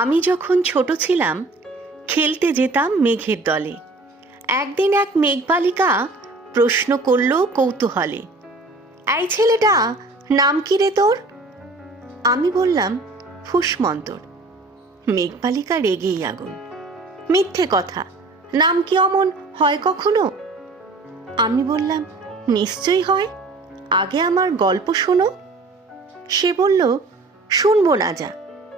আমি যখন ছোট ছিলাম খেলতে যেতাম মেঘের দলে একদিন এক মেঘবালিকা প্রশ্ন করল কৌতূহলে এই ছেলেটা নাম কি রে তোর আমি বললাম ফুসমন্তর মেঘবালিকা রেগেই আগুন মিথ্যে কথা নাম কি অমন হয় কখনো আমি বললাম নিশ্চয়ই হয় আগে আমার গল্প শোনো সে বলল শুনবো না যা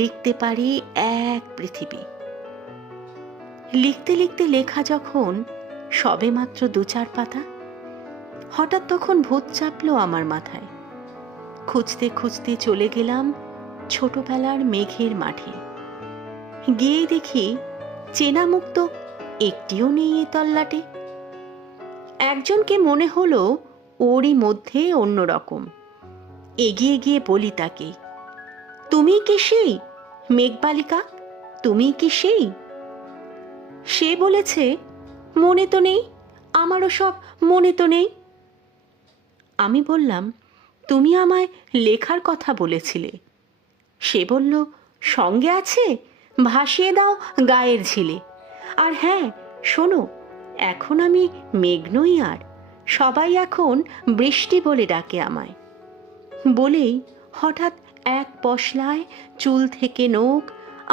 লিখতে পারি এক পৃথিবী লিখতে লিখতে লেখা যখন সবে মাত্র দু চার পাতা হঠাৎ তখন ভূত চাপল আমার মাথায় খুঁজতে খুঁজতে চলে গেলাম ছোটবেলার মেঘের মাঠে গিয়ে দেখি চেনা মুক্ত একটিও নেই এ তল্লাটে একজনকে মনে হলো ওরই মধ্যে অন্যরকম এগিয়ে গিয়ে বলি তাকে তুমি কি সেই মেঘবালিকা তুমি কি সেই সে বলেছে মনে তো নেই আমারও সব মনে তো নেই আমি বললাম তুমি আমায় লেখার কথা বলেছিলে সে বলল সঙ্গে আছে ভাসিয়ে দাও গায়ের ঝিলে আর হ্যাঁ শোনো এখন আমি মেঘ আর সবাই এখন বৃষ্টি বলে ডাকে আমায় বলেই হঠাৎ এক পশলায় চুল থেকে নোক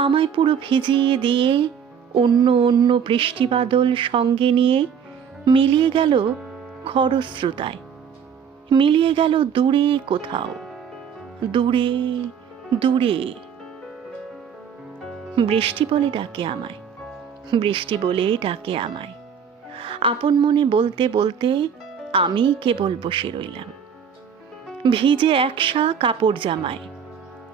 আমায় পুরো ভিজিয়ে দিয়ে অন্য অন্য বৃষ্টিবাদল সঙ্গে নিয়ে মিলিয়ে গেল খরস্রোতায় মিলিয়ে গেল দূরে কোথাও দূরে দূরে বৃষ্টি বলে ডাকে আমায় বৃষ্টি বলে ডাকে আমায় আপন মনে বলতে বলতে আমি কেবল বসে রইলাম ভিজে একসা কাপড় জামায়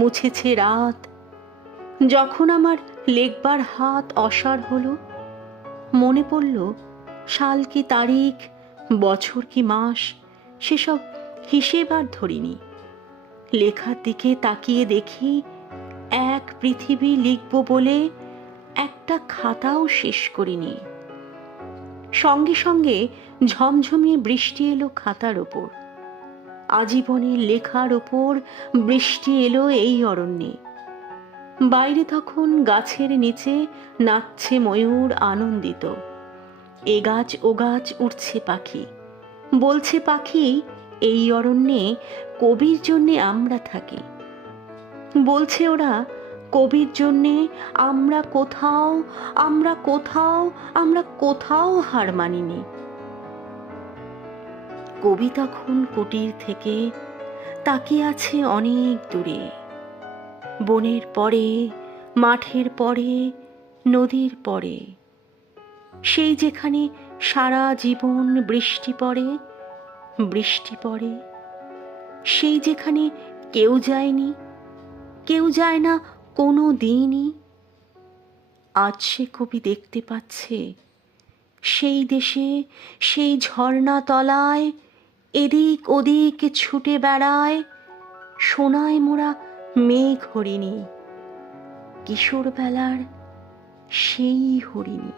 মুছেছে রাত যখন আমার লেখবার হাত অসার হলো মনে পড়ল সাল কি তারিখ বছর কি মাস সেসব হিসেব আর ধরিনি লেখার দিকে তাকিয়ে দেখি এক পৃথিবী লিখব বলে একটা খাতাও শেষ করিনি সঙ্গে সঙ্গে ঝমঝমিয়ে বৃষ্টি এলো খাতার ওপর আজীবনের লেখার ওপর বৃষ্টি এলো এই অরণ্যে বাইরে তখন গাছের নিচে নাচছে ময়ূর আনন্দিত এ গাছ ও গাছ উঠছে পাখি বলছে পাখি এই অরণ্যে কবির জন্যে আমরা থাকি বলছে ওরা কবির জন্যে আমরা কোথাও আমরা কোথাও আমরা কোথাও হার মানিনি কবি তখন কুটির থেকে তাকিয়ে আছে অনেক দূরে বনের পরে মাঠের পরে নদীর পরে সেই যেখানে সারা জীবন বৃষ্টি পড়ে বৃষ্টি পড়ে সেই যেখানে কেউ যায়নি কেউ যায় না কোনো দিনই আজ সে কবি দেখতে পাচ্ছে সেই দেশে সেই ঝর্ণা তলায় এদিক ওদিক ছুটে বেড়ায় সোনায় মোড়া মেঘ হরিণী কিশোর বেলার সেই হরিণী